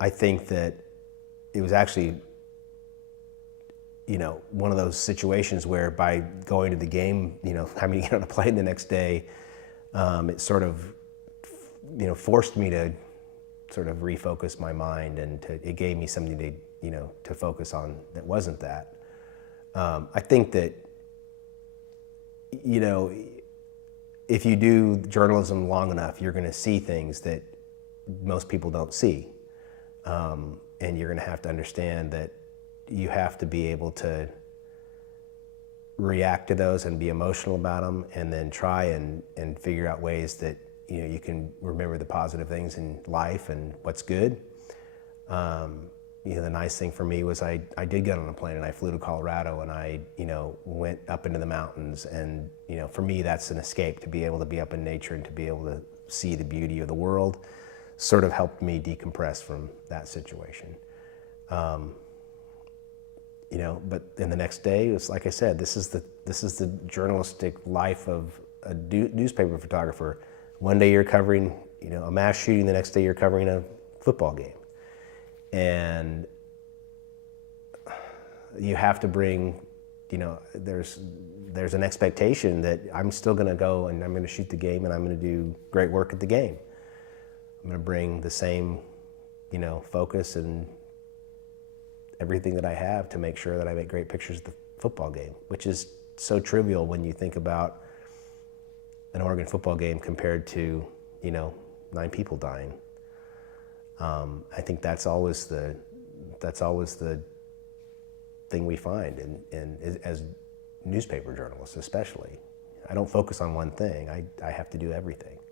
I think that it was actually, one of those situations where by going to the game, having to get on a plane the next day, it sort of, forced me to sort of refocus my mind, and it gave me something to focus on that wasn't that. I think that, if you do journalism long enough, you're going to see things that most people don't see. And you're going to have to understand that you have to be able to react to those and be emotional about them, and then try and figure out ways that you can remember the positive things in life and what's good. The nice thing for me was I did get on a plane and I flew to Colorado, and I went up into the mountains, and for me that's an escape, to be able to be up in nature and to be able to see the beauty of the world. Sort of helped me decompress from that situation. But then the next day, it's like I said, this is the journalistic life of a newspaper photographer. One day you're covering a mass shooting, the next day you're covering a football game. And you have to bring, there's an expectation that I'm still going to go and I'm going to shoot the game and I'm going to do great work at the game. I'm going to bring the same, focus and everything that I have to make sure that I make great pictures of the football game, which is so trivial when you think about an Oregon football game compared to, 9 people dying. I think that's always the thing we find, and as newspaper journalists especially. I don't focus on one thing. I have to do everything.